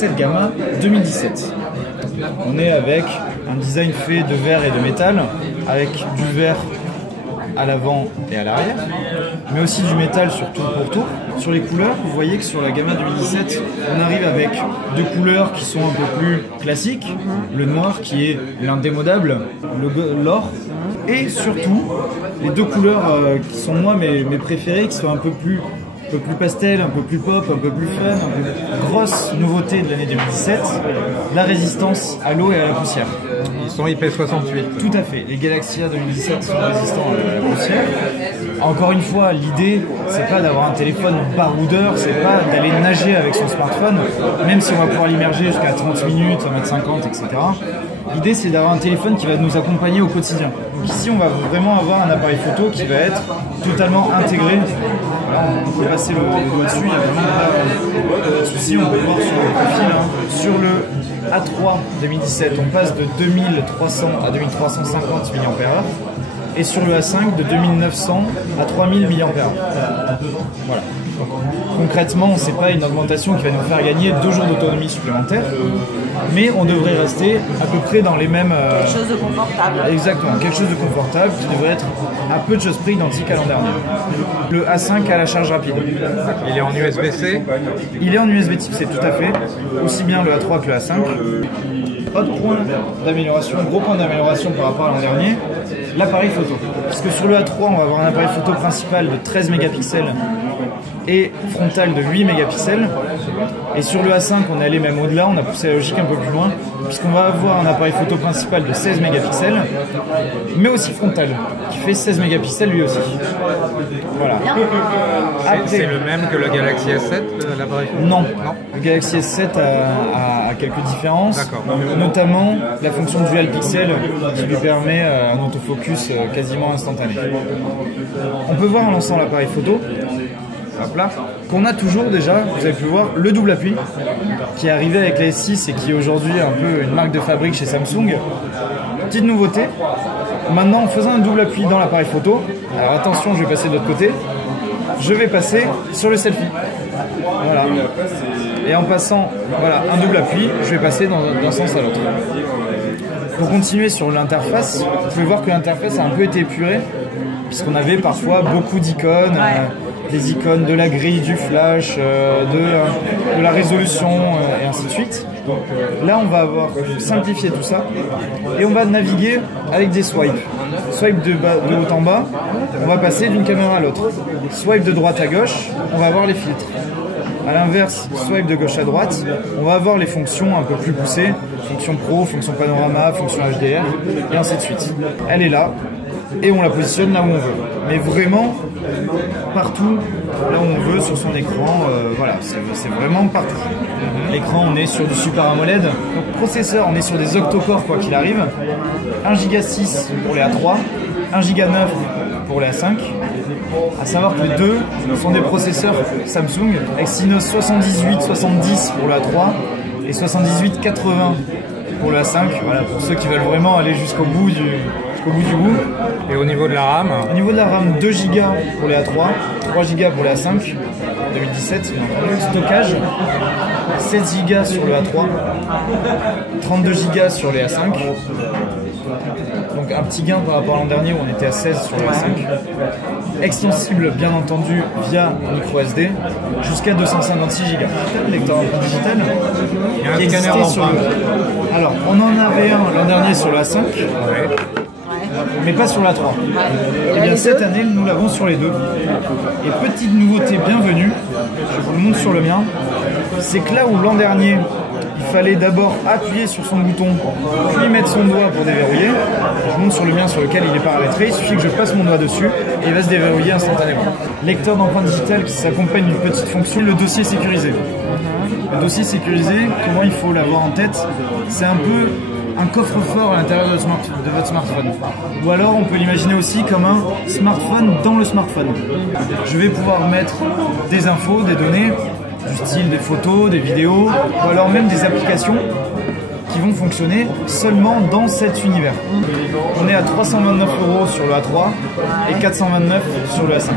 cette Gamma 2017. On est avec un design fait de verre et de métal, avec du verre à l'avant et à l'arrière, mais aussi du métal sur tour pour tour. Sur les couleurs, vous voyez que sur la Gamma 2017, on arrive avec deux couleurs qui sont un peu plus classiques, le noir qui est l'indémodable, l'or, et surtout les deux couleurs qui sont moi mes préférées, qui sont un peu plus pastel, un peu plus pop, un peu plus fun, un peu grosse nouveauté de l'année 2017, la résistance à l'eau et à la poussière. Ils sont IP68. Tout à fait, les Galaxia 2017 sont résistants à la poussière. Encore une fois, l'idée, c'est pas d'avoir un téléphone baroudeur, c'est pas d'aller nager avec son smartphone, même si on va pouvoir l'immerger jusqu'à 30 minutes, 1m50, etc. L'idée, c'est d'avoir un téléphone qui va nous accompagner au quotidien. Donc ici, on va vraiment avoir un appareil photo qui va être totalement intégré. Voilà, on peut passer le doigt dessus, il n'y a vraiment pas de souci, on peut voir sur le profil. Sur le A3 2017, on passe de 2300 à 2350 mAh. Et sur le A5 de 2900 à 3000 mAh. Voilà. Donc, concrètement, c'est pas une augmentation qui va nous faire gagner 2 jours d'autonomie supplémentaire, mais on devrait rester à peu près dans les mêmes. Quelque chose de confortable. Exactement, quelque chose de confortable qui devrait être à peu de choses près identique à l'an dernier. Le A5 a la charge rapide. Il est en USB-C. Il est en USB type C, tout à fait. Aussi bien le A3 que le A5. Autre point d'amélioration, gros point d'amélioration par rapport à l'an dernier, l'appareil photo. Puisque sur le A3, on va avoir un appareil photo principal de 13 mégapixels et frontal de 8 mégapixels. Et sur le A5, on est allé même au-delà, on a poussé la logique un peu plus loin, puisqu'on va avoir un appareil photo principal de 16 mégapixels, mais aussi frontal, qui fait 16 mégapixels lui aussi. Voilà. C'est le même que le Galaxy S7, l'appareil photo? Non. Le Galaxy S7 a quelques différences, notamment la fonction dual pixel qui lui permet un autofocus quasiment instantané. On peut voir en lançant l'appareil photo qu'on a toujours déjà, vous avez pu voir, le double appui qui est arrivé avec la S6 et qui est aujourd'hui un peu une marque de fabrique chez Samsung. Petite nouveauté, maintenant en faisant un double appui dans l'appareil photo, alors attention, je vais passer de l'autre côté, je vais passer sur le selfie. Voilà. Et en passant un double appui, je vais passer d'un sens à l'autre. Pour continuer sur l'interface, vous pouvez voir que l'interface a un peu été épurée, puisqu'on avait parfois beaucoup d'icônes, des icônes de la grille, du flash, de la résolution et ainsi de suite. Là, on va avoir simplifié tout ça et on va naviguer avec des swipes. Swipe de haut en bas, on va passer d'une caméra à l'autre. Swipe de droite à gauche, on va avoir les filtres. A l'inverse, swipe de gauche à droite, on va avoir les fonctions un peu plus poussées, fonction pro, fonction panorama, fonction HDR, et ainsi de suite. Elle est là, et on la positionne là où on veut. Mais vraiment, partout, là où on veut, sur son écran, voilà, c'est vraiment partout. L'écran, on est sur du Super AMOLED. Donc, processeur, on est sur des octo-core quoi qu'il arrive. 1 Go 6 pour les A3, 1 Go 9 pour les A5. À savoir que les deux sont des processeurs Samsung, Exynos 7870 pour le A3 et 7880 pour le A5. Voilà, pour ceux qui veulent vraiment aller jusqu'au bout du bout. Et au niveau de la RAM? Au niveau de la RAM, 2 Go pour les A3, 3 Go pour les A5, 2017. Stockage, 7 Go sur le A3, 32 Go sur les A5. Donc un petit gain par rapport à l'an dernier où on était à 16 sur le A5. Extensible bien entendu via micro SD jusqu'à 256 Go. Lecteur d'empreinte digitale. Il y a un scanner d'empreinte. Alors on en avait un l'an dernier sur le A5. Mais pas sur la 3. Et bien cette année, nous l'avons sur les deux. Et petite nouveauté bienvenue, je vous le montre sur le mien, c'est que là où l'an dernier, il fallait d'abord appuyer sur son bouton, puis mettre son doigt pour déverrouiller, je vous montre sur le mien sur lequel il est paramétré, il suffit que je passe mon doigt dessus et il va se déverrouiller instantanément. Lecteur d'empreinte digitale qui s'accompagne d'une petite fonction, le dossier sécurisé. Le dossier sécurisé, comment il faut l'avoir en tête, c'est un peu un coffre-fort à l'intérieur de votre smartphone. Ou alors on peut l'imaginer aussi comme un smartphone dans le smartphone. Je vais pouvoir mettre des infos, des données, du style des photos, des vidéos, ou alors même des applications qui vont fonctionner seulement dans cet univers. On est à 329 € sur le A3 et 429 sur le A5.